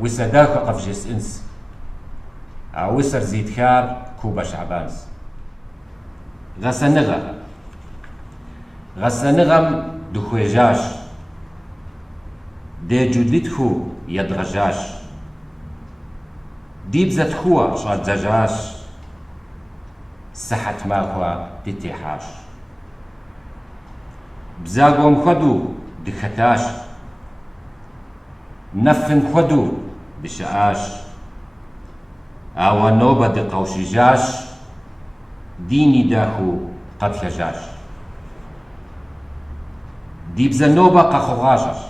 وسداك قفجس إنس وسر زيد خار كوبا شعبانس غسنغم دخويجاش دي جدتخو يدغجاش ديب زتخوا شاد زجاش سحت ماخوا دتيحاش بزاقوم خدو دختاش نفن خدو دشاش آوا نوبة دقوشجاش ديني داخو قد خجاش ديب زنوبة قخوغاجش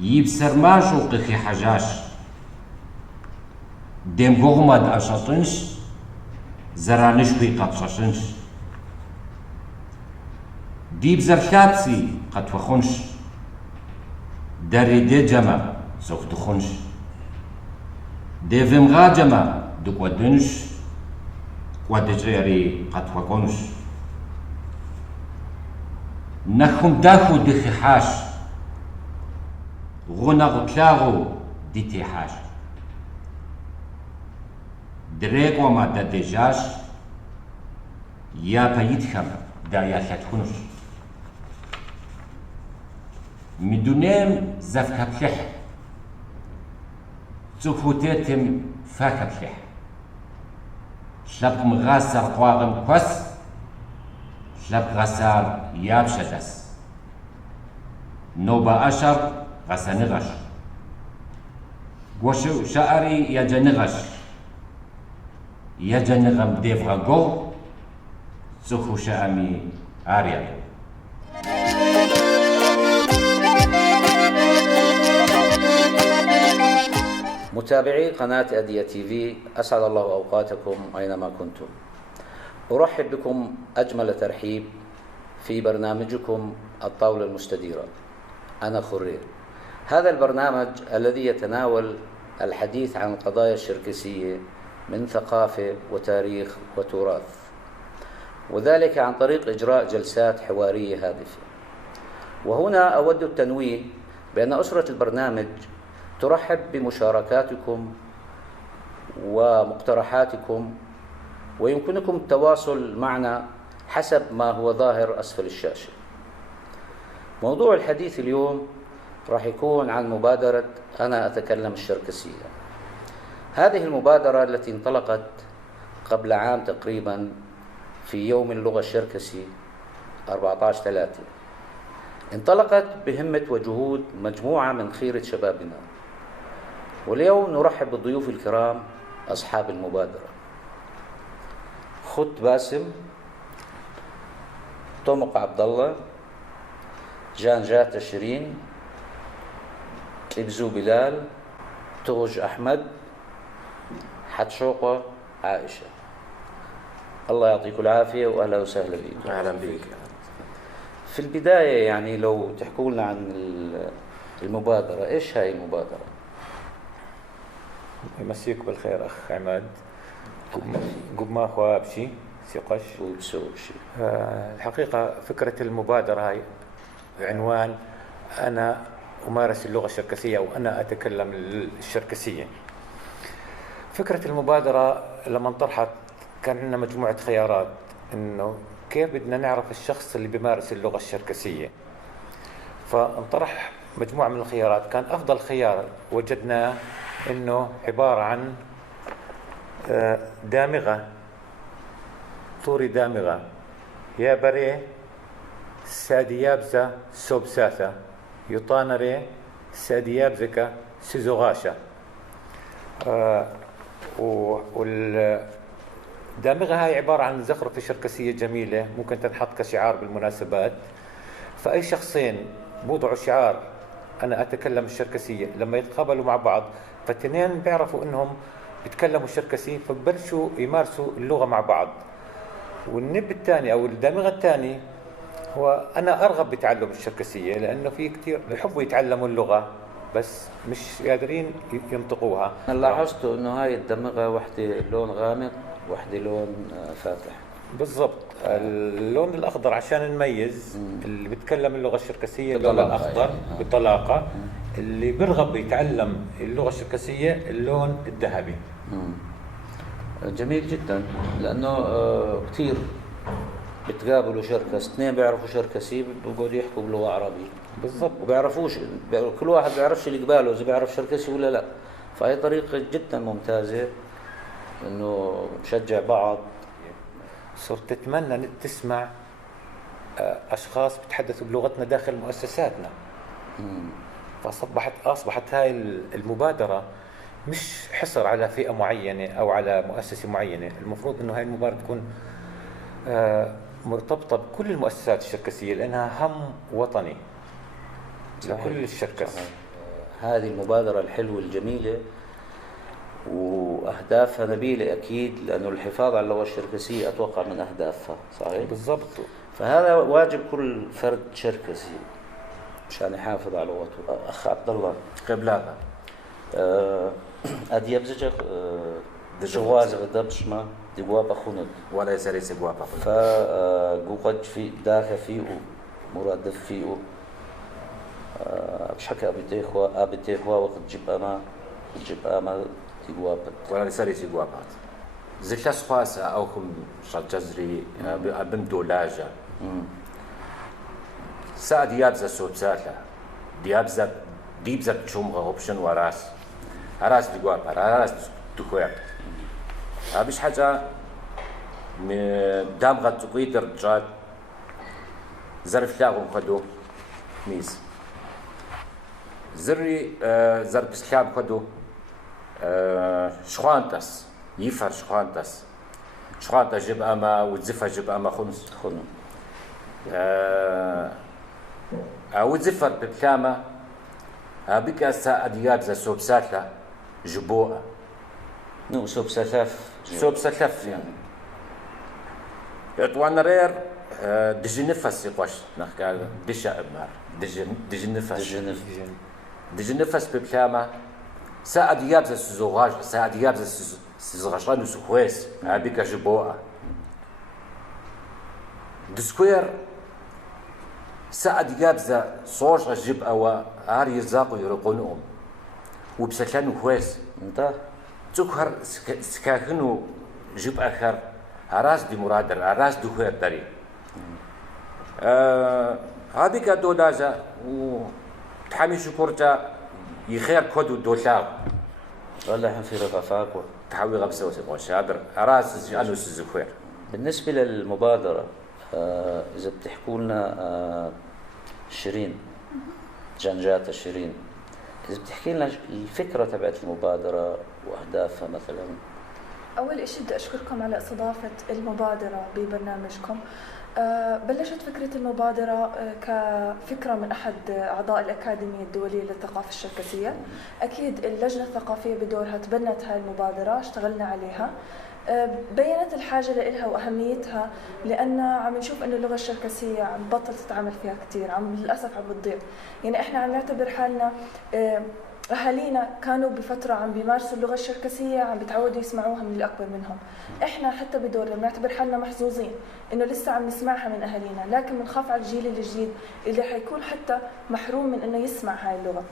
يب سرماش وقخي حجاش ديم غوغمد أشطنش زرانش بي قد ششنش ديب زركاتسي قد فخنش داري دي جمع سوف تخنش ديفم غاجمة دوك ودنش ودجيري قد فخنش نخم داخو دخي حاش غنى غتلاغو ديتي حاش دريق وما دا دجاش يا بيتخم دا يا ثتخنش مدونيم زفك بلح تفوتيتم فاك بلح شلب مغاسر قواغم كوس شلب غسار يابشدس نوبة أشر غسنغش وشو شعري يجنغش يجنغم ديف غو سخو شامي آريا. متابعي قناة أدية تي في، أسعد الله أوقاتكم أينما كنتم. أرحب بكم أجمل ترحيب في برنامجكم الطاولة المستديرة. أنا خرير. هذا البرنامج الذي يتناول الحديث عن القضايا الشركسية من ثقافة وتاريخ وتراث، وذلك عن طريق إجراء جلسات حوارية هادفة. وهنا أود التنويه بأن أسرة البرنامج ترحب بمشاركاتكم ومقترحاتكم، ويمكنكم التواصل معنا حسب ما هو ظاهر أسفل الشاشة. موضوع الحديث اليوم راح يكون عن مبادرة أنا أتكلم الشركسية. هذه المبادرة التي انطلقت قبل عام تقريبا في يوم اللغة الشركسي 14/3، انطلقت بهمة وجهود مجموعة من خيرة شبابنا. واليوم نرحب بالضيوف الكرام أصحاب المبادرة: خط باسم، طمق عبد الله، جات شيرين، إبزو بلال، توج أحمد، حتشوقة عائشة. الله يعطيكم العافية وأهلا وسهلا بكم. أهلا بك. في البداية يعني لو تحكوا لنا عن المبادرة، إيش هاي المبادرة؟ يمسيك بالخير أخ عماد. قب ما أخوة بشي سيقش وبسوي شيء. الحقيقة فكرة المبادرة هاي عنوان أنا أمارس اللغة الشركسية وأنا أتكلم الشركسية. فكرة المبادرة لما انطرحت كان عندنا مجموعة خيارات إنه كيف بدنا نعرف الشخص اللي بيمارس اللغة الشركسية. فانطرح مجموعة من الخيارات. كان أفضل خيار وجدناه إنه عبارة عن دامغة، طوري دامغة، يا بري ساديابزة سوبساثة، يطانري ساديابزكا سيزوغاشا. والدامغة هاي عبارة عن زخرفة شركسية جميلة ممكن تنحط كشعار بالمناسبات. فأي شخصين بوضعوا شعار أنا أتكلم الشركسية لما يتقابلوا مع بعض فالتنين بيعرفوا إنهم يتكلموا الشركسي فبلشوا يمارسوا اللغة مع بعض. والنب الثاني أو الدامغة الثاني هو أنا أرغب بتعلم الشركسية لأنه في كتير بيحبوا يتعلموا اللغة بس مش قادرين ينطقوها. أنا لاحظت إنه هاي الدمغة واحدة لون غامق واحدة لون فاتح. بالضبط. اللون الأخضر عشان نميز اللي بيتكلم اللغة الشركسية اللون الأخضر بطلاقة، اللي بيرغب يتعلم اللغة الشركسية اللون الذهبي. جميل جدا، لأنه كثير بتقابلوا شركس، اثنين بيعرفوا شركسي بيقعدوا يحكوا بلغة عربية بالضبط، وبيعرفوش، كل واحد بيعرفش اللي قباله إذا بيعرف شركسي ولا لا. فهي طريقة جدا ممتازة إنه نشجع بعض. صرت أتمنى تسمع أشخاص بيتحدثوا بلغتنا داخل مؤسساتنا. أصبحت هاي المبادرة مش حصر على فئة معينة أو على مؤسسة معينة. المفروض إنه هاي المبادرة تكون مرتبطة بكل المؤسسات الشركسية، لأنها هم وطني لكل الشركس. هذه المبادرة الحلوة الجميلة وأهدافها نبيلة أكيد، لأنه الحفاظ على اللغة الشركسية أتوقع من أهدافها. صحيح بالضبط. فهذا واجب كل فرد شركسي مشان يحافظ على لغته. أخ عبد الله قبلها أدي بزجق جواز غدبش ما دقواب أخوند ولا يسري سقواب فقوقج في داخل فيه مرادف فيه مش حكى أبي تيخوا وقت جيب أما دقواب ولا يسري سقواب زكاس خاصة أوكم شجزري بن دولاجة ساعة ديابزة سوبساتها ديبزة تشوم غوبشن وراس هراس دقواب هراس دخواب هابش حاجة دام غد تقيدر جاد زرف لاغم خدو ميز زري زرب سلاب خدو شخوانتس يفر شخوانتس جب أما وتزفر جب أما خنس وتزفر ببكامة بك أسا أدياب زي سوبساتلا جبوء نو سوبساتلاف يعني يطوانا رير دجي نفس يقوش نحكي دجا أبمار دجي نفس ببكامة سا أدياب زي سوزوغاج سا أدياب زي سوزوغاشان وسوخويس بك جبوء دسكوير ساعد جابزة صوش جيب أو عار يرزاقوا يرقونهم وبسكانوا كويس انت تكهر سكاكنوا جيب آخر عراس دي مرادر عراس دي خوير داري هذه كدو داجة وتحمي شكورتا يخير كودو دوشاق والله احنا في رغفاك تحوي غبسة وسيقوش هذا عراس جانو سزخوير. بالنسبة للمبادرة إذا بتحكوا لنا شيرين جنجات شيرين، إذا بتحكي لنا الفكرة تبعت المبادرة وأهدافها مثلا. أول إشي بدي أشكركم على استضافة المبادرة ببرنامجكم. بلشت فكرة المبادرة كفكرة من أحد أعضاء الأكاديمية الدولية للثقافة الشركسية. أكيد اللجنة الثقافية بدورها تبنت هاي المبادرة، اشتغلنا عليها، بينت الحاجة لإلها وأهميتها، لأن عم نشوف إنه اللغة الشركسية عم بطل تتعامل فيها كتير، للأسف عم بتضيع. يعني إحنا عم نعتبر حالنا أهالينا كانوا بفترة عم بيمارسوا اللغة الشركسية، عم بيتعودوا يسمعوها من الأكبر منهم. إحنا حتى بدورنا بنعتبر حالنا محظوظين إنه لسه عم نسمعها من أهالينا، لكن بنخاف على الجيل الجديد اللي حيكون حتى محروم من إنه يسمع هاي اللغة.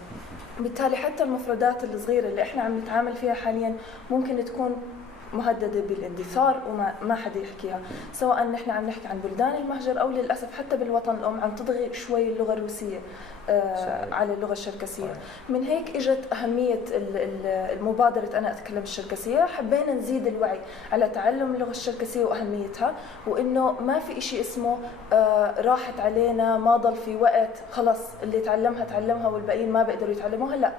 بالتالي حتى المفردات الصغيرة اللي إحنا عم نتعامل فيها حاليا ممكن تكون مهددة بالاندثار وما حدا يحكيها، سواء نحن عم نحكي عن بلدان المهجر أو للأسف حتى بالوطن الأم عم تضغي شوي اللغة الروسية على اللغة الشركسية. من هيك إجت أهمية المبادرة أنا أتكلم الشركسية. حبينا نزيد الوعي على تعلم اللغة الشركسية وأهميتها، وإنه ما في إشي اسمه راحت علينا ما ضل في وقت خلص اللي تعلمها والباقيين ما بيقدروا يتعلموها. لا،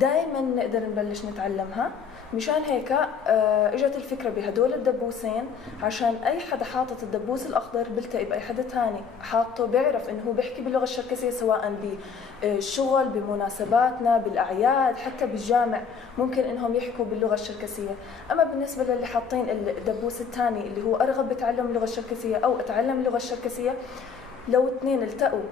دائما نقدر نبلش نتعلمها. مشان هيك اجت الفكرة بهدول الدبوسين، عشان اي حدا حاطط الدبوس الاخضر بيلتقي باي حدا ثاني حاطه بيعرف انه هو بيحكي باللغة الشركسية، سواء بالشغل، بمناسباتنا، بالاعياد، حتى بالجامع ممكن انهم يحكوا باللغة الشركسية. اما بالنسبة للي حاطين الدبوس الثاني اللي هو ارغب بتعلم اللغة الشركسية او اتعلم اللغة الشركسية، لو اثنين التقوا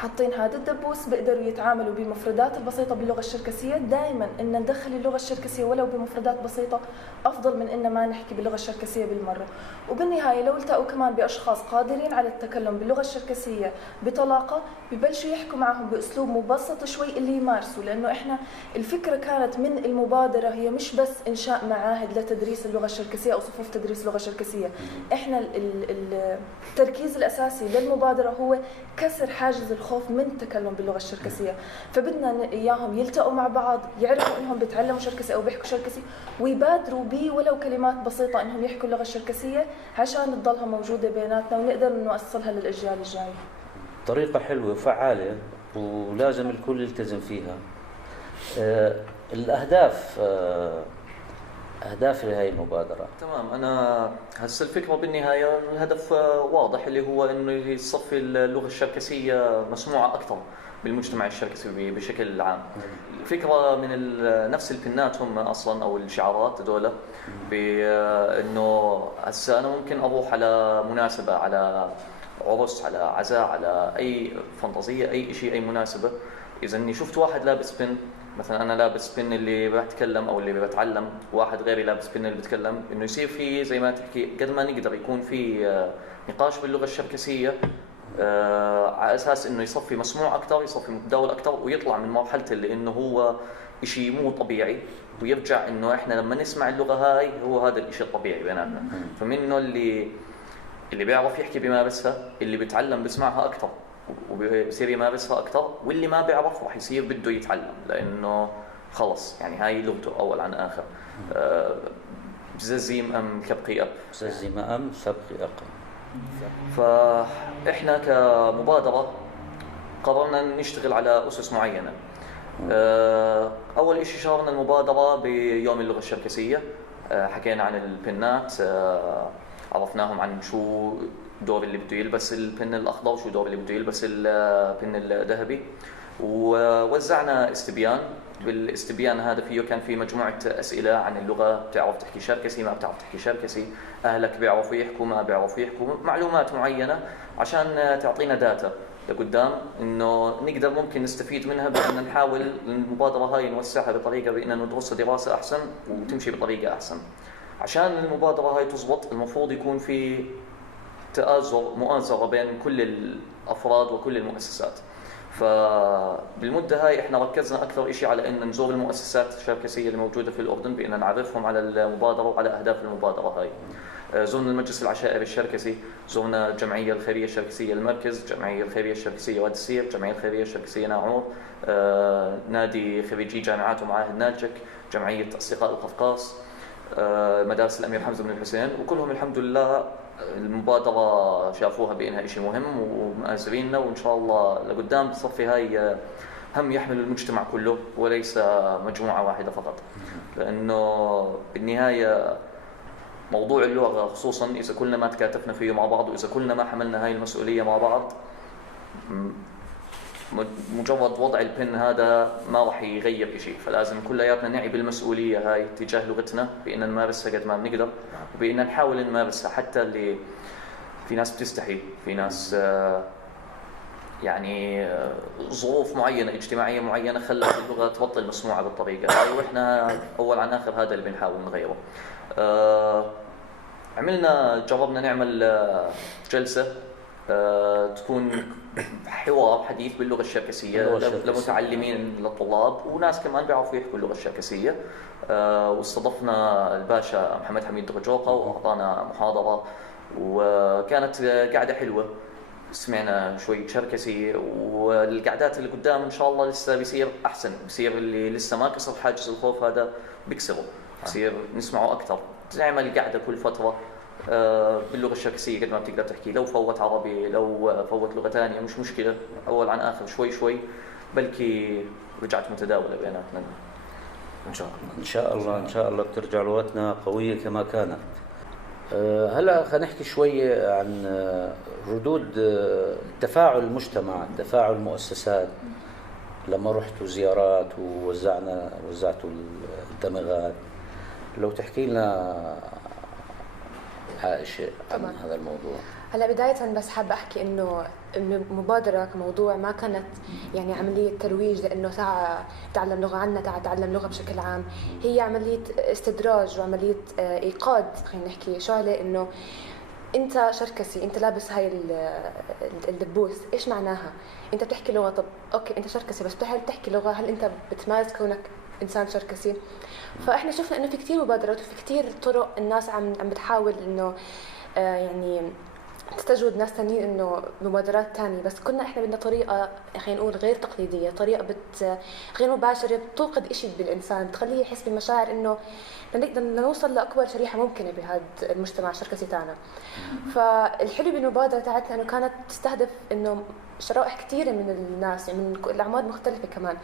حاطين هذا الدبوس بيقدروا يتعاملوا بالمفردات البسيطة باللغة الشركسية. دائما إن ندخل اللغة الشركسية ولو بمفردات بسيطة أفضل من إن ما نحكي باللغة الشركسية بالمرة. وبالنهاية لو التقوا كمان بأشخاص قادرين على التكلم باللغة الشركسية بطلاقة ببلشوا يحكوا معهم بأسلوب مبسط شوي اللي يمارسوا، لأنه إحنا الفكرة كانت من المبادرة هي مش بس إنشاء معاهد لتدريس اللغة الشركسية أو صفوف تدريس اللغة الشركسية. إحنا التركيز الأساسي للمبادرة هو كسر حاجز الخوف من التكلم باللغة الشركسية. فبدنا إياهم يلتقوا مع بعض، يعرفوا إنهم بيتعلموا شركسي أو بيحكوا شركسي، ويبادروا بي ولو كلمات بسيطة إنهم يحكوا اللغة الشركسية عشان تضلها موجودة بيناتنا ونقدر نوصلها للأجيال الجاية. طريقة حلوة وفعالة ولازم الكل يلتزم فيها. الأهداف أهداف لهي المبادرة. تمام. أنا هسه الفكرة بالنهاية الهدف واضح، اللي هو إنه يصفي اللغة الشركسية مسموعة أكثر بالمجتمع الشركسي بشكل عام. الفكرة من نفس البنات هم أصلا أو الشعارات هذول، بإنه هسه أنا ممكن أروح على مناسبة، على عرس، على عزاء، على أي فانتازية، أي شيء، أي مناسبة، إذا إني شفت واحد لابس بن، مثلا انا لابس بن اللي بتكلم او اللي بتعلم، واحد غيري لابس بن اللي بتكلم، انه يصير في زي ما تحكي قد ما نقدر يكون في نقاش باللغه الشركسيه، على اساس انه يصفي مسموع اكثر، يصفي متداول اكثر، ويطلع من مرحله اللي انه هو شيء مو طبيعي، ويرجع انه احنا لما نسمع اللغه هاي هو هذا الشيء الطبيعي بيناتنا. فمنه اللي بيعرف يحكي بيمارسها، اللي بيتعلم بيسمعها اكثر وبصير يمارسها اكثر، واللي ما بيعرف راح يصير بده يتعلم، لانه خلص يعني هاي لغته اول عن اخر. بززيم ام كبقي اب، بززيم ام سبقي اقم. فاحنا كمبادره قررنا نشتغل على اسس معينه. اول شيء شاركنا المبادره بيوم اللغه الشركسيه، حكينا عن البنات، عرفناهم عن شو دور اللي بده يلبس البن الاخضر، شو دور اللي بده يلبس البن الذهبي، ووزعنا استبيان. بالاستبيان هذا كان في مجموعه اسئله عن اللغه، بتعرف تحكي شركسي، ما بتعرف تحكي شركسي، اهلك بيعرفوا يحكوا، ما بيعرفوا يحكوا، معلومات معينه عشان تعطينا داتا لقدام انه نقدر ممكن نستفيد منها، بان نحاول المبادره هاي نوسعها بطريقه بان ندرسها دراسه احسن وتمشي بطريقه احسن. عشان المبادره هاي تزبط المفروض يكون في مؤازرة بين كل الأفراد وكل المؤسسات. فبالمدة هاي احنا ركزنا أكثر شيء على أن نزور المؤسسات الشركسية اللي موجودة في الأردن، بأن نعرفهم على المبادرة وعلى أهداف المبادرة هاي. زرنا المجلس العشائري الشركسي، زرنا الجمعية الخيرية الشركسية المركز، الجمعية الخيرية الشركسية وادي السير، الجمعية الخيرية الشركسية ناعور، نادي خريجي جامعات ومعاهد نالجك، جمعية أصدقاء القفقاس، مدارس الأمير حمزة بن الحسين، وكلهم الحمد لله المبادرة شافوها بأنها شيء مهم ومآزريننا، وإن شاء الله لقدام تصفي هاي هم يحمل المجتمع كله وليس مجموعة واحدة فقط. لأنه بالنهاية موضوع اللغة خصوصا إذا كلنا ما تكاتفنا فيه مع بعض، وإذا كلنا ما حملنا هاي المسؤولية مع بعض، مجرد وضع البن هذا ما راح يغير شيء. فلازم كلياتنا نعي بالمسؤولية هاي تجاه لغتنا، بأن نمارسها قد ما بنقدر، وبأن نحاول نمارسها. حتى اللي في ناس بتستحي، في ناس يعني ظروف معينة اجتماعية معينة خلت اللغة تبطل مسموعة بالطريقة هاي، وإحنا أول عن آخر هذا اللي بنحاول نغيره. جربنا نعمل جلسة تكون حوار حديث باللغة الشركسية لمتعلمين للطلاب وناس كمان بيعرفوا يحكوا اللغة الشركسية. واستضفنا الباشا محمد حميد درجوقة وأعطانا محاضرة، وكانت قاعدة حلوة، سمعنا شوي شركسي. والقعدات اللي قدام إن شاء الله لسه بيصير أحسن، بيصير اللي لسه ما كسر حاجز الخوف هذا بيكسره، بيصير نسمعه أكثر. نعمل قعدة كل فترة باللغة الشركسية قد ما بتقدر تحكي، لو فوت عربي، لو فوت لغة ثانية مش مشكلة، أول عن آخر شوي شوي بلكي رجعت متداولة بيناتنا إن شاء الله. إن شاء الله إن شاء الله بترجع لغتنا قوية كما كانت. هلا خلينا نحكي شوي عن ردود تفاعل المجتمع، تفاعل المؤسسات لما رحتوا زيارات وزعتوا الدمغات. لو تحكي لنا عائشة عن هذا الموضوع. هلا بداية بس حابة أحكي إنه المبادرة كموضوع ما كانت يعني عملية ترويج لأنه تعلم لغة عنا، تعلم لغة بشكل عام. هي عملية استدراج وعملية إيقاد، خلينا نحكي شغلة إنه أنت شركسي، أنت لابس هاي الدبوس، إيش معناها؟ أنت بتحكي لغة، طب أوكي أنت شركسي بس هل بتحكي لغة؟ هل أنت بتمارس كونك إنسان شركسي؟ فإحنا شفنا إنه في كتير مبادرات وفي كتير طرق الناس عم بتحاول إنه يعني تستجوب ناس تانيين انه مبادرات تانية، بس كنا احنا بدنا طريقة خلينا نقول غير تقليدية، طريقة غير مباشرة بتوقد اشي بالانسان، بتخليه يحس بمشاعر انه بدنا نوصل لاكبر شريحة ممكنة بهذا المجتمع الشركسي تاعنا. فالحلو بالمبادرة تاعتنا انه كانت تستهدف انه شرائح كثيرة من الناس، يعني من الأعمار مختلفة كمان.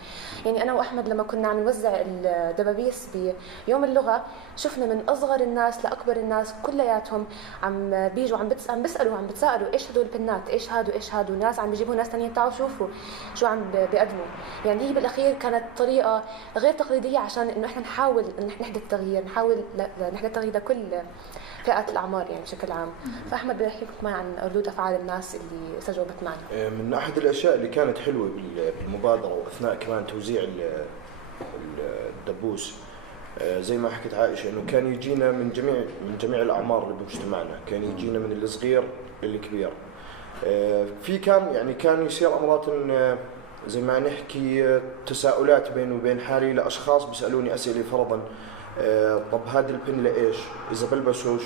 يعني أنا وأحمد لما كنا عم نوزع الدبابيس بيوم اللغة شفنا من أصغر الناس لأكبر الناس كلياتهم عم بيجوا عم بيسألوا وعم بتسألوا إيش هدول البنات، إيش هادو، ناس عم بيجيبوا ناس تانيين تعالوا شوفوا شو عم بيقدموا. يعني هي بالأخير كانت طريقة غير تقليدية عشان إنه إحنا نحاول إن نحدث تغيير، نحاول نحدث تغيير لكل فئات الأعمار يعني بشكل عام. فأحمد بدي أحكي معي عن ردود أفعال الناس اللي استجوبت معنا. من أحد الأشياء اللي كانت حلوة بالمبادرة وأثناء كمان توزيع الدبوس، زي ما حكت عائشة، إنه كان يجينا من جميع الأعمار اللي بمجتمعنا، كان يجينا من الصغير للكبير. في كان يصير أمرات زي ما نحكي تساؤلات بيني وبين حالي لأشخاص بيسألوني أسئلة، فرضا طب هذا البن لإيش؟ إذا بلبسه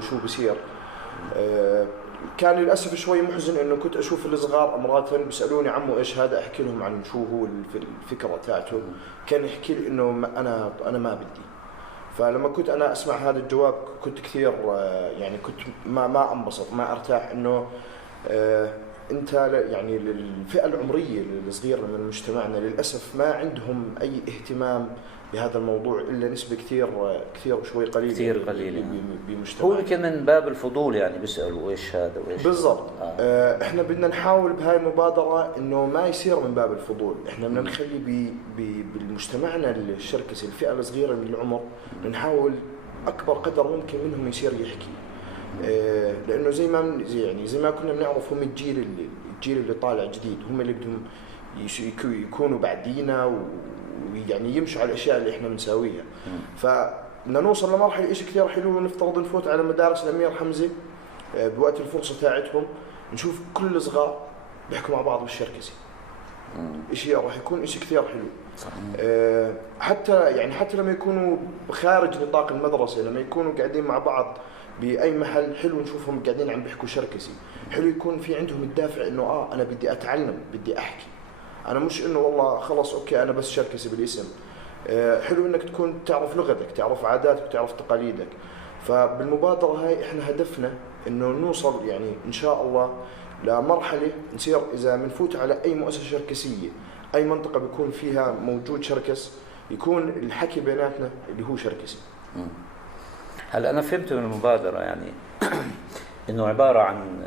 شو بصير؟ كان للأسف شوي محزن إنه كنت أشوف الصغار أمرات بيسألوني عمو إيش هذا، أحكي لهم عن شو هو الفكرة تاعته، كان يحكي لي إنه أنا ما بدي. فلما كنت أنا أسمع هذا الجواب كنت كثير يعني كنت ما أنبسط، ما أرتاح إنه أنت يعني الفئة العمرية الصغيرة من مجتمعنا للأسف ما عندهم أي اهتمام بهذا الموضوع إلا نسبة كثير شوي قليلة، كثير قليلة بمجتمعنا. هو يمكن من باب الفضول يعني بيسألوا إيش هذا وإيش بالضبط. إحنا بدنا نحاول بهاي المبادرة إنه ما يصير من باب الفضول، إحنا بدنا نخلي بالمجتمعنا الشركسي الفئة الصغيرة من العمر نحاول أكبر قدر ممكن منهم يصير يحكي، لأنه زي ما كنا بنعرف هم الجيل اللي طالع جديد، هم اللي بدهم يكونوا بعدينا ويعني يمشوا على الأشياء اللي إحنا بنساويها. فبدنا نوصل لمرحلة إشي كثير حلو، نفترض نفوت على مدارس الأمير حمزة بوقت الفرصة تاعتهم، نشوف كل صغار بيحكوا مع بعض بالشركسي، إشي راح يكون إشي كثير حلو. حتى لما يكونوا خارج نطاق المدرسة، لما يكونوا قاعدين مع بعض بأي محل، حلو نشوفهم قاعدين عم بيحكوا شركسي، حلو يكون في عندهم الدافع إنه أنا بدي أتعلم، بدي أحكي، أنا مش إنه والله خلاص أوكي أنا بس شركسي بالاسم. حلو إنك تكون تعرف لغتك، تعرف عاداتك، تعرف تقاليدك. فبالمبادرة هاي إحنا هدفنا إنه نوصل يعني إن شاء الله لمرحلة نصير إذا منفوت على أي مؤسسة شركسية، أي منطقة بيكون فيها موجود شركس، يكون الحكي بيناتنا اللي هو شركسي. هلا أنا فهمت من المبادرة يعني إنه عبارة عن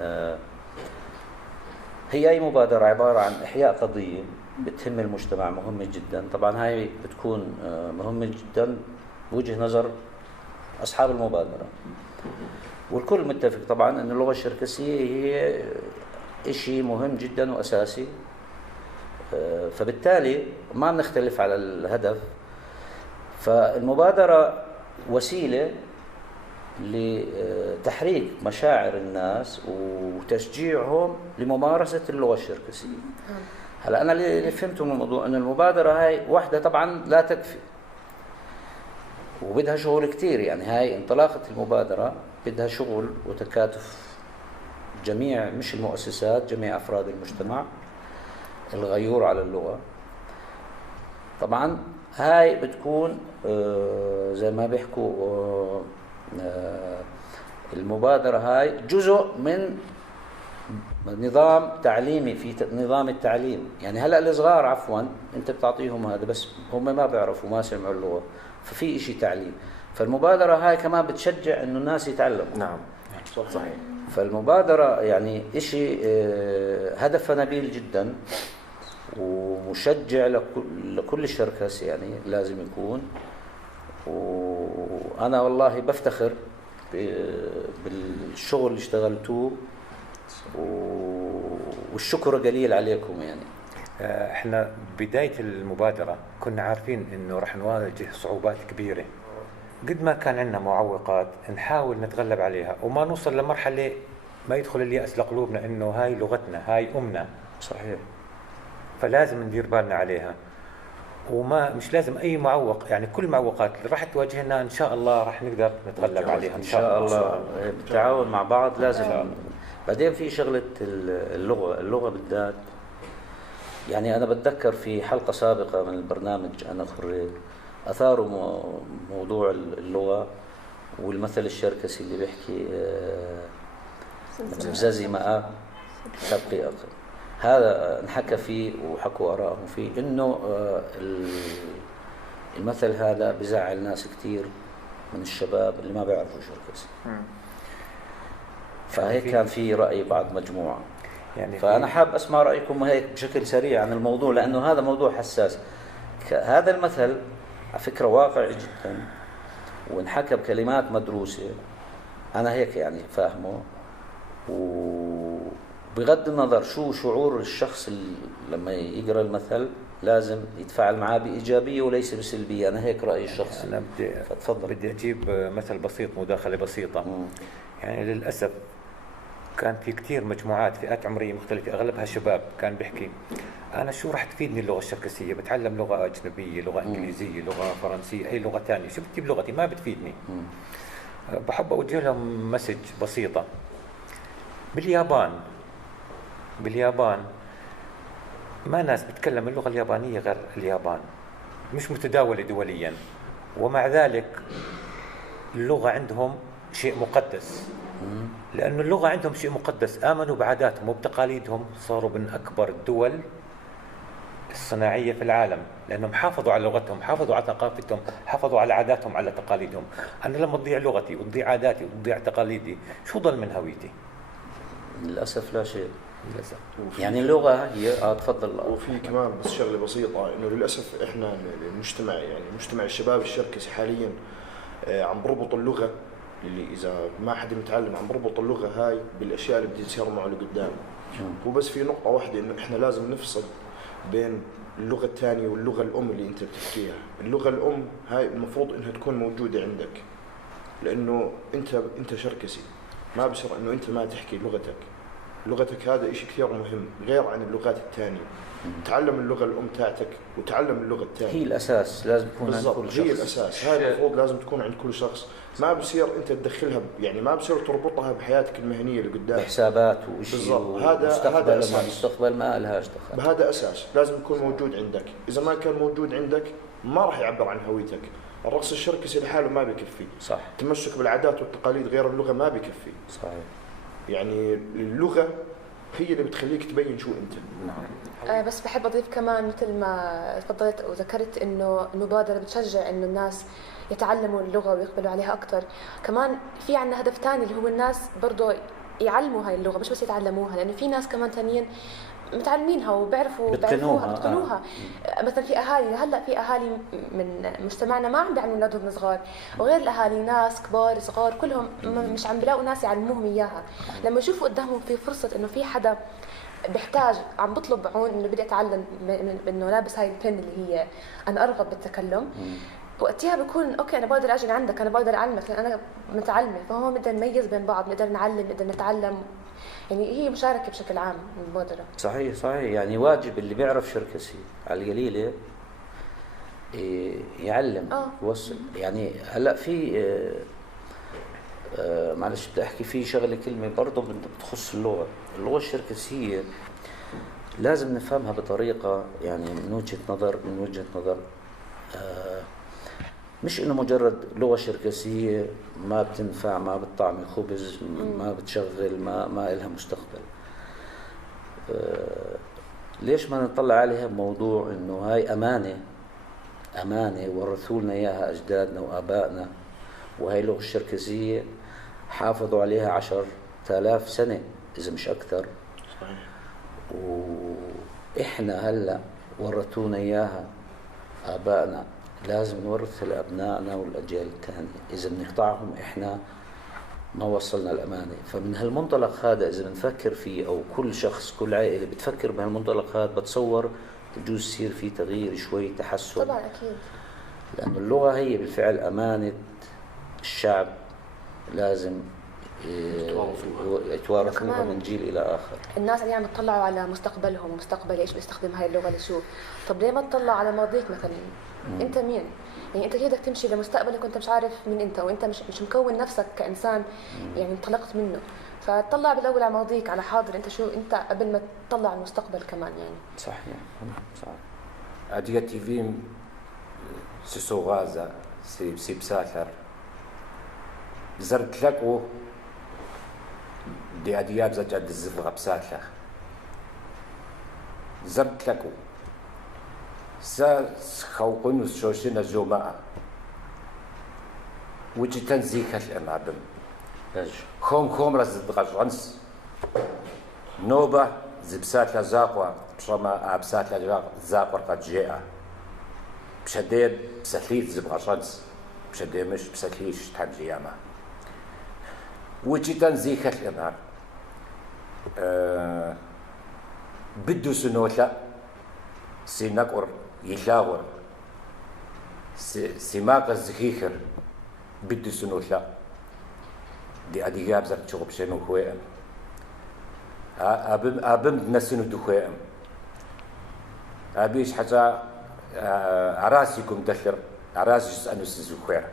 هي أي مبادرة عبارة عن إحياء قضية بتهم المجتمع، مهمة جدا. طبعا هاي بتكون مهمة جدا بوجه نظر أصحاب المبادرة، والكل متفق طبعا أن اللغة الشركسية هي إشي مهم جدا وأساسي، فبالتالي ما بنختلف على الهدف. فالمبادرة وسيلة لتحريك مشاعر الناس وتشجيعهم لممارسة اللغة الشركسية. هلا أنا اللي فهمته من الموضوع أن المبادرة هاي وحدة طبعا لا تكفي وبدها شغل كتير. يعني هاي انطلاقة المبادرة بدها شغل وتكاتف جميع، مش المؤسسات، جميع أفراد المجتمع الغيور على اللغة. طبعا هاي بتكون زي ما بيحكوا المبادرة هاي جزء من نظام تعليمي في نظام التعليم. يعني هلأ الصغار عفوا انت بتعطيهم هذا بس هم ما بيعرفوا، ما سمعوا اللغة، ففي اشي تعليم. فالمبادرة هاي كمان بتشجع انه الناس يتعلموا. نعم صحيح. فالمبادرة يعني اشي هدفها نبيل جدا ومشجع لكل الشركس يعني لازم يكون. وأنا والله بفتخر بالشغل اللي اشتغلتوه والشكر قليل عليكم يعني. احنا بداية المبادرة كنا عارفين انه راح نواجه صعوبات كبيرة، قد ما كان عندنا معوقات نحاول نتغلب عليها وما نوصل لمرحلة ما يدخل اليأس لقلوبنا انه هاي لغتنا هاي امنا. صحيح. فلازم ندير بالنا عليها، وما مش لازم اي معوق، يعني كل المعوقات اللي راح تواجهنا ان شاء الله راح نقدر نتغلب عليها ان شاء الله. بالتعاون مع بعض لازم. بعدين في شغلة اللغة بالذات، يعني أنا بتذكر في حلقة سابقة من البرنامج أنا خريج أثاروا موضوع اللغة والمثل الشركسي اللي بيحكي زازي ماء سبقي أخر. هذا انحكى فيه وحكوا آرائهم فيه إنه المثل هذا بزعل ناس كتير من الشباب اللي ما بيعرفوا شركسي. فهيك كان في رأي بعض مجموعة. يعني فأنا حاب أسمع رأيكم هيك بشكل سريع عن الموضوع، لأنه هذا موضوع حساس. هذا المثل على فكرة واقعي جدا وانحكى بكلمات مدروسة، أنا هيك يعني فاهمه. وبغض النظر شو شعور الشخص لما يقرأ المثل لازم يتفاعل معاه بإيجابية وليس بسلبية. أنا هيك رأيي الشخصي. أنا بدي أجيب مثل بسيط، مداخلة بسيطة. يعني للأسف كان في كتير مجموعات فئات عمرية مختلفة أغلبها شباب كان بيحكي أنا شو راح تفيدني اللغة الشركسية؟ بتعلم لغة أجنبية، لغة إنجليزية، لغة فرنسية، أي لغة تانية، شو بدي بلغتي ما بتفيدني. بحب أوجه لهم مسج بسيطة. باليابان ما ناس بتكلم اللغة اليابانية غير اليابان، مش متداولة دوليا، ومع ذلك اللغة عندهم شيء مقدس. لأن اللغة عندهم شيء مقدس، آمنوا بعاداتهم وبتقاليدهم، صاروا من أكبر الدول الصناعية في العالم، لأنهم حافظوا على لغتهم، حافظوا على ثقافتهم، حافظوا على عاداتهم، على تقاليدهم. أنا لما تضيع لغتي وتضيع عاداتي وتضيع تقاليدي شو ضل من هويتي؟ للأسف لا شيء. للأسف. يعني اللغة هي تفضل. وفي كمان بس شغلة بسيطة، إنه للأسف إحنا المجتمع، يعني مجتمع الشباب الشركسي حاليا عم بربط اللغة، اللي إذا ما حد متعلم عم بربط اللغة هاي بالأشياء اللي بدي تصير معه لقدام. وبس في نقطة واحدة، إنه إحنا لازم نفصل بين اللغة الثانية واللغة الأم اللي أنت بتحكيها. اللغة الأم هاي المفروض إنها تكون موجودة عندك، لأنه أنت شركسي، ما بصير إنه أنت ما تحكي لغتك هذا إشي كثير مهم غير عن اللغات الثانية. تعلم اللغة الأم تاعتك وتعلم اللغة الثانية، هي الأساس لازم تكون عند كل شخص. هي الأساس، هاي المفروض لازم تكون عند كل شخص. ما بصير أنت تدخلها، يعني ما بصير تربطها بحياتك المهنية اللي قدام، حسابات وشيء. بالضبط. هذا أساس. مستقبل ما لهاش دخل. بهذا أساس لازم يكون موجود عندك. إذا ما كان موجود عندك ما راح يعبر عن هويتك. الرقص الشركسي لحاله ما بيكفي. صح. التمسك بالعادات والتقاليد غير اللغة ما بيكفي. صحيح. يعني اللغة هي اللي بتخليك تبين شو أنت. نعم. بس بحب أضيف كمان مثل ما تفضلت وذكرت إنه المبادرة بتشجع إنه الناس يتعلموا اللغة ويقبلوا عليها أكثر. كمان في عنا هدف ثاني اللي هو الناس برضو يعلموا هاي اللغة، مش بس يتعلموها، لأنه في ناس كمان ثانيين متعلمينها وبيعرفوها بتقنوها. مثلا في أهالي، هلا في أهالي من مجتمعنا ما عم بيعلموا أولادهم صغار، وغير الأهالي ناس كبار صغار كلهم مش عم بلاقوا ناس يعلموهم إياها. لما يشوفوا قدامهم في فرصة إنه في حدا بيحتاج، عم بطلب عون انه بدي اتعلم انه لابس هاي البن اللي هي انا ارغب بالتكلم، وقتها بكون اوكي انا بقدر اجي عندك، انا بقدر اعلمك لان انا متعلمه. فهو بنقدر نميز بين بعض، بنقدر نعلم، بنقدر نتعلم. يعني هي مشاركه بشكل عام المبادره. صحيح. يعني واجب اللي بيعرف شركسي على القليله يعلم يوصل. يعني هلا في معلش بدي احكي في شغله كلمه برضه بتخص اللغه الشركسيه لازم نفهمها بطريقه، يعني من وجهه نظر مش انه مجرد لغه شركسيه ما بتنفع، ما بتطعم الخبز، ما بتشغل، ما لها مستقبل. ليش ما نطلع عليها بموضوع انه هاي امانه ورثوا لنا اياها اجدادنا وابائنا، وهي اللغه الشركسيه حافظوا عليها 10,000 سنة إذا مش أكثر. صحيح. وإحنا هلأ ورثونا إياها آبائنا، لازم نورثها لأبنائنا والأجيال الثانية. إذا بنقطعهم إحنا ما وصلنا الأمانة. فمن هالمنطلق هذا إذا بنفكر فيه، أو كل شخص كل عائلة بتفكر بهالمنطلق هذا، بتصور بجوز يصير في تغيير شوي، تحسن. طبعا اكيد. لأن اللغة هي بالفعل أمانة الشعب، لازم يتوارثوها من جيل إلى آخر. الناس اللي عم يطلعوا على مستقبلهم، مستقبل ايش بيستخدم هاي اللغة لشو. طب ليه ما تطلع على ماضيك مثلا؟ انت مين؟ يعني انت بدك تمشي لمستقبلك وانت مش عارف مين انت، وانت مش مكون نفسك كإنسان يعني انطلقت منه. فتطلع بالاول على ماضيك، على حاضر انت شو انت قبل ما تطلع على المستقبل كمان يعني. صحيح صح. Adia TV se sogaza se psathar zart lako di adiab za jad zivra psathar zart lako sa khawqun shoshina jumaa وجتن زيك الأمابم خم راز دغجنس نوبة زبسات لزاقوا بشما أبسات لزاقوا قد جاء بشديد بسثليث زبغجنس بشديد مش بسثليش تنجياما وجتن زيك الأماب بدو سنوثا سيناقور يلاغور سيماق الزخيخر بدو سنوثا دي أدياب زرت شغب شنو خويم أبم نسنو دخويم أبيش حتى عراسيكم دخر عراسي أنو سزخويم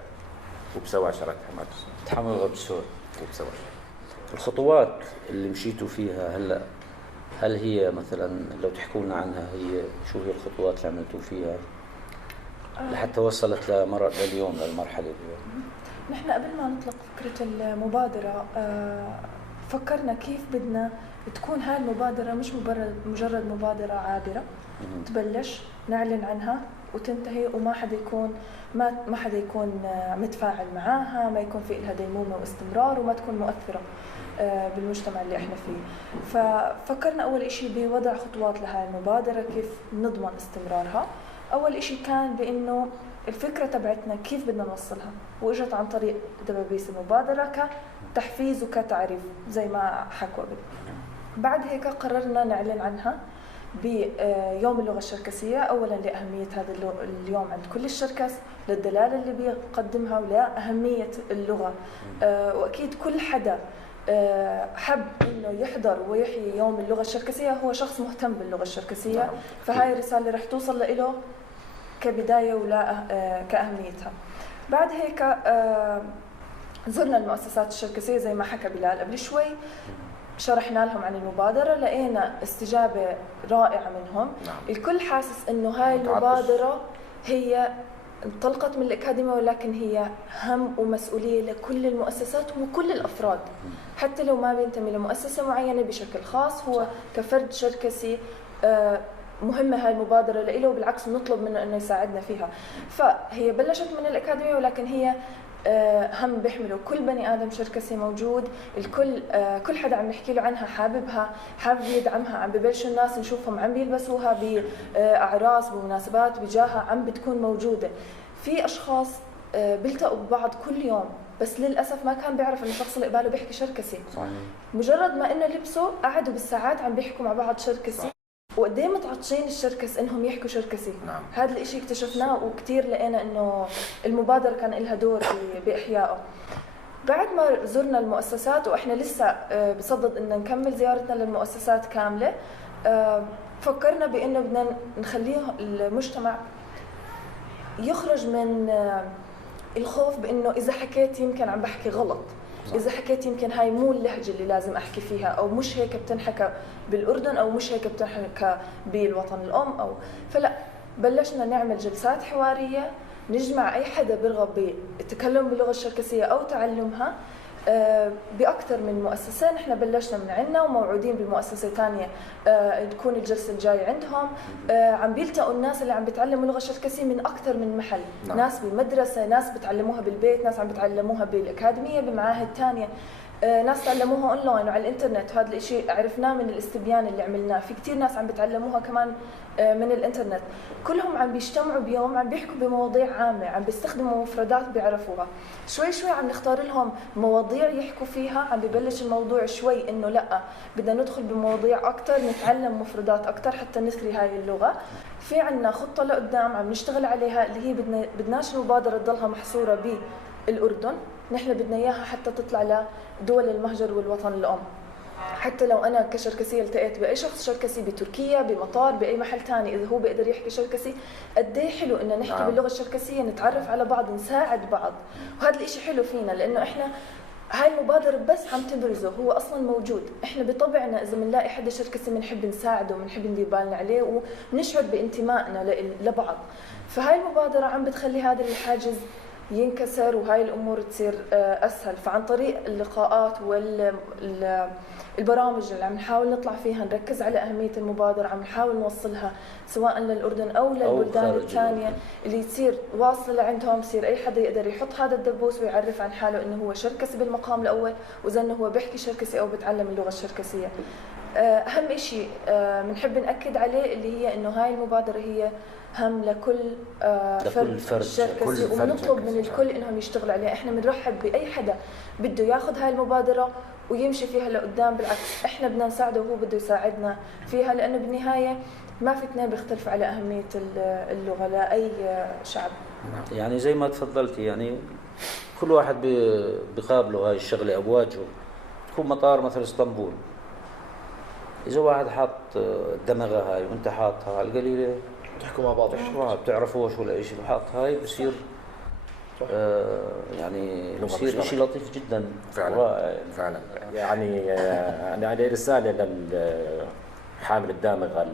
وبسوا عشرات حماد تحمل غبسور وبسوا الخطوات اللي مشيتوا فيها هلا، هل هي مثلا لو تحكوا لنا عنها، هي شو هي الخطوات اللي عملتوا فيها لحتى وصلت لليوم للمرحلة اليوم؟ نحن قبل ما نطلق فكرة المبادرة فكرنا كيف بدنا تكون هاي المبادرة مش مجرد مبادرة عابرة تبلش نعلن عنها وتنتهي وما حدا يكون ما حدا يكون متفاعل معاها، ما يكون في لها ديمومة واستمرار وما تكون مؤثرة بالمجتمع اللي احنا فيه. ففكرنا أول إشي بوضع خطوات لهاي المبادرة كيف نضمن استمرارها. أول إشي كان بإنه الفكرة تبعتنا كيف بدنا نوصلها، وإجت عن طريق دبابيس المبادرة كتحفيز وكتعريف زي ما حكوا قبل. بعد هيك قررنا نعلن عنها بيوم اللغة الشركسية، أولا لأهمية هذا اليوم عند كل الشركس، للدلالة اللي بيقدمها ولأهمية اللغة. وأكيد كل حدا حب إنه يحضر ويحيي يوم اللغة الشركسية هو شخص مهتم باللغة الشركسية، فهاي الرسالة رح توصل له كبداية ولا كأهميتها. بعد هيك زرنا المؤسسات الشركسية زي ما حكى بلال قبل شوي، شرحنا لهم عن المبادرة، لقينا استجابة رائعة منهم. الكل حاسس إنه هاي المبادرة هي انطلقت من الأكاديمية ولكن هي هم ومسؤولية لكل المؤسسات وكل الأفراد، حتى لو ما بينتمي لمؤسسة معينة بشكل خاص، هو كفرد شركسي مهمة هاي المبادرة لإله، وبالعكس نطلب منه إنه يساعدنا فيها. فهي بلشت من الأكاديمية ولكن هي هم بيحملوا كل بني آدم شركسي موجود، الكل كل حدا عم يحكي له عنها حاببها، حابب يدعمها، عم ببلشوا الناس نشوفهم عم بيلبسوها بأعراس بمناسبات بجاهها عم بتكون موجودة. في أشخاص بيلتقوا ببعض كل يوم بس للأسف ما كان بيعرف إن الشخص اللي قباله بيحكي شركسي. صحيح. مجرد ما إنه لبسوا قعدوا بالساعات عم بيحكوا مع بعض شركسي، وقد ايه متعطشين الشركس انهم يحكوا شركسي. نعم. هذا الاشي اكتشفناه وكثير لقينا انه المبادرة كان لها دور باحيائه. بعد ما زرنا المؤسسات واحنا لسه بصدد ان نكمل زيارتنا للمؤسسات كاملة، فكرنا بانه بدنا نخليه المجتمع يخرج من الخوف بانه اذا حكيت يمكن عم بحكي غلط، إذا حكيت يمكن هاي مو اللهجة اللي لازم أحكي فيها، أو مش هيك بتنحكى بالأردن، أو مش هيك بتنحكى بالوطن الأم، أو فلا بلشنا نعمل جلسات حوارية نجمع أي حدا بيرغب بالتكلم باللغة الشركسية أو تعلمها بأكثر من مؤسسة. نحن بلشنا من عندنا وموعودين بمؤسسة ثانية تكون الجلسة الجاي عندهم. عم بيلتقوا الناس اللي عم بيتعلموا اللغة الشركسية من أكثر من محل. نعم. ناس بالمدرسة، ناس بتعلموها بالبيت، ناس عم بتعلموها بالأكاديمية بمعاهد ثانية. ناس تعلموها اونلاين وعلى الانترنت، وهذا الشيء عرفناه من الاستبيان اللي عملناه. في كثير ناس عم بتعلموها كمان من الانترنت. كلهم عم بيجتمعوا بيوم عم بيحكوا بمواضيع عامه، عم بيستخدموا مفردات بيعرفوها. شوي شوي عم نختار لهم مواضيع يحكوا فيها، عم ببلش الموضوع شوي انه لا بدنا ندخل بمواضيع اكثر، نتعلم مفردات اكثر حتى نثري هاي اللغه. في عنا خطه لقدام عم نشتغل عليها، اللي هي بدناش المبادره تضلها محصوره بالأردن، نحن بدنا اياها حتى تطلع لدول المهجر والوطن الام. حتى لو انا كشركسيه التقيت باي شخص شركسي بتركيا بمطار باي محل ثاني، اذا هو بيقدر يحكي شركسي، قد ايه حلو ان نحكي باللغه الشركسيه، نتعرف على بعض، نساعد بعض. وهذا الشيء حلو فينا، لانه احنا هاي المبادرة بس عم تبرزه، هو أصلاً موجود. إحنا بطبعنا إذا بنلاقي حدا شركسي بنحب نساعده وبنحب ندير بالنا عليه ونشعر بانتمائنا لبعض. فهاي المبادرة عم بتخلي هذا الحاجز ينكسر وهاي الأمور تصير أسهل. فعن طريق اللقاءات والبرامج اللي عم نحاول نطلع فيها نركز على أهمية المبادرة، عم نحاول نوصلها سواء للأردن أو للبلدان الثانية اللي تصير واصلة لعندهم، يصير أي حدا يقدر يحط هذا الدبوس ويعرف عن حاله إنه هو شركسي بالمقام الأول، وإذا إنه هو بيحكي شركسي أو بتعلم اللغة الشركسية. أهم شيء بنحب نأكد عليه اللي هي إنه هاي المبادرة هي هم لكل فرد شركسي، ونطلب من الكل إنهم يشتغلوا عليها. إحنا بنرحب بأي حدا بده ياخذ هاي المبادرة ويمشي فيها لقدام، بالعكس إحنا بدنا نساعده وهو بده يساعدنا فيها، لأنه بالنهاية ما في اثنين بيختلفوا على أهمية اللغة لأي شعب. يعني زي ما تفضلتي، يعني كل واحد بيقابله هاي الشغلة أبواجه. تكون مطار مثل اسطنبول، إذا واحد حاط الدمغة هاي وأنت حاطها على القليلة تحكوا مع بعض، بتعرفوش ولا شيء، حاط هاي بصير يعني بصير شيء لطيف جدا فعلا رائع. فعلا. يعني أنا علي رسالة للحامل الدامغة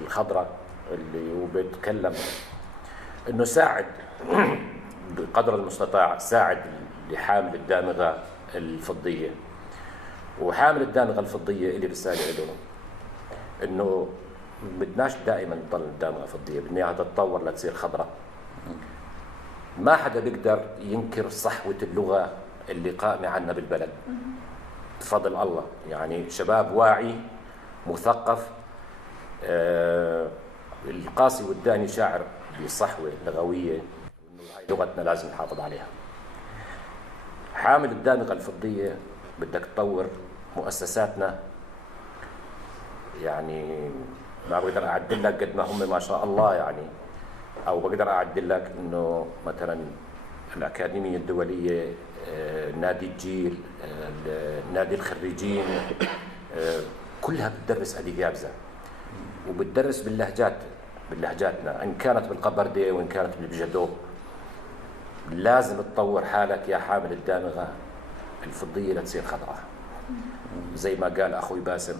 الخضراء اللي هو بيتكلم إنه ساعد بقدر المستطاع، ساعد لحامل الدامغة الفضية. وحامل الدامغة الفضية إلي رسالة له إنه بدناش دائما تضل الدامغة فضية، بدنا اياها تتطور لتصير خضراء. ما حدا بيقدر ينكر صحوة اللغة اللي قائمة عنا بالبلد بفضل الله. يعني شباب واعي مثقف، القاسي والداني شاعر بصحوة لغوية، إنه هاي لغتنا لازم نحافظ عليها. حامل الدامغة الفضية بدك تطور مؤسساتنا. يعني ما بقدر أعدل لك قد ما هم ما شاء الله، يعني أو بقدر أعدل لك إنه مثلا الأكاديمية الدولية، نادي الجيل، نادي الخريجين، كلها بتدرس أديب يابزة وبتدرس باللهجاتنا، إن كانت بالقبردي وإن كانت بالبجدو. لازم تطور حالك يا حامل الدامغة الفضية لتصير خضراء. زي ما قال أخوي باسم،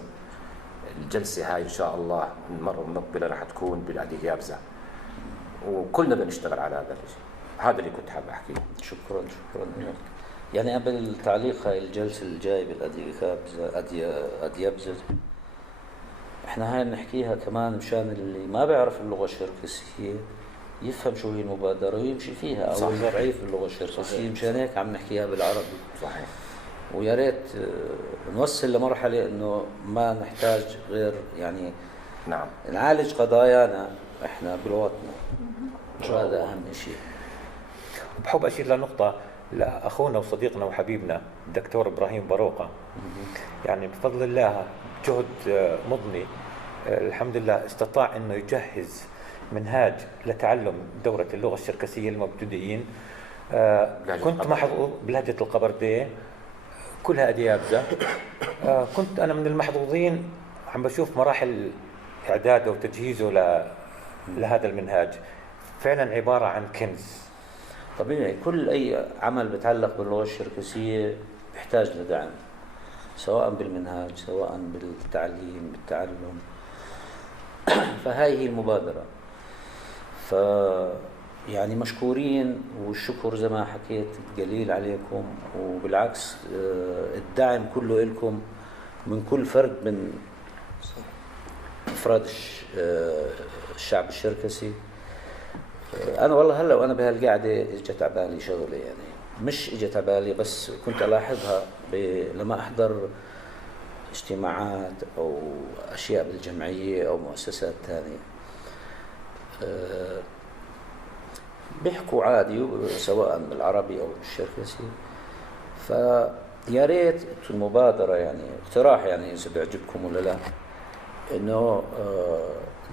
الجلسة هاي إن شاء الله المرة المقبلة راح تكون بالأديب يابزة، وكلنا بدنا نشتغل على هذا الشيء. هذا اللي كنت حابب أحكيه. شكرا لك. يعني قبل التعليق هاي الجلسة الجاي بالأديابزة، احنا هاي بنحكيها كمان مشان اللي ما بيعرف اللغة الشركسية يفهم شو هي المبادرة ويمشي فيها، أو ضعيف اللغة الشركسية. مشان هيك عم نحكيها بالعربي. صحيح. ويا ريت نوصل لمرحلة إنه ما نحتاج غير يعني نعم نعالج قضايانا إحنا بلغتنا، وهذا أهم شيء. بحب أشير لنقطة لأخونا وصديقنا وحبيبنا الدكتور إبراهيم باروقة. يعني بفضل الله جهد مضني، الحمد لله استطاع إنه يجهز منهاج لتعلم دورة اللغة الشركسية للمبتدئين. كنت محظوظ بلهجة القبردية، كلها أديابزة. كنت أنا من المحظوظين عم بشوف مراحل إعداده وتجهيزه لهذا المنهاج، فعلا عبارة عن كنز. طبيعي كل أي عمل بتعلق باللغة الشركسية بيحتاج لدعم، سواء بالمنهاج سواء بالتعليم بالتعلم. فهاي هي المبادرة. يعني مشكورين، والشكر زي ما حكيت قليل عليكم، وبالعكس الدعم كله لكم من كل فرد من أفراد الشعب الشركسي. أنا والله هلا وأنا بهالقعدة إجت على بالي شغلة، يعني مش اجت على بالي، بس كنت الاحظها لما احضر اجتماعات او اشياء بالجمعيه او مؤسسات ثانيه. بيحكوا عادي سواء بالعربي او بالشركسي. فيا ريت المبادره، يعني اقتراح يعني اذا بيعجبكم ولا لا، انه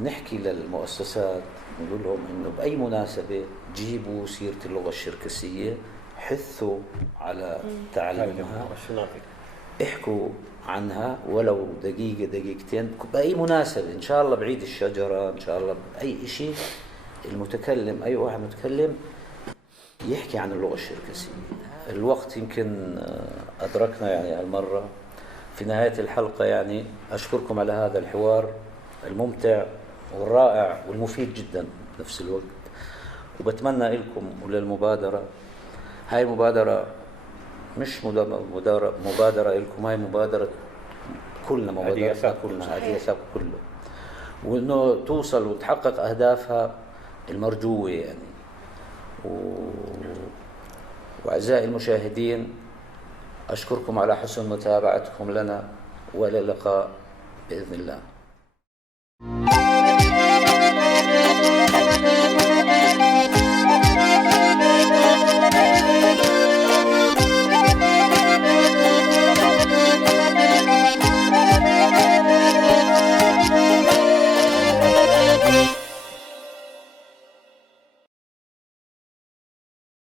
نحكي للمؤسسات نقول لهم انه باي مناسبه جيبوا سيره اللغه الشركسيه، حثوا على تعلمها، احكوا عنها ولو دقيقه دقيقتين باي مناسبه، ان شاء الله بعيد الشجره، ان شاء الله باي شيء. المتكلم اي واحد متكلم يحكي عن اللغه الشركسيه. الوقت يمكن ادركنا يعني هالمره. في نهايه الحلقه يعني اشكركم على هذا الحوار الممتع والرائع والمفيد جدا بنفس الوقت، وبتمنى لكم وللمبادرة، هاي المبادرة مش مبادرة لكم، هاي مبادرة كلنا، مبادرة كلنا، هذه أساس كله، وإنه توصل وتحقق أهدافها المرجوة يعني. وأعزائي المشاهدين، أشكركم على حسن متابعتكم لنا، وإلى اللقاء بإذن الله.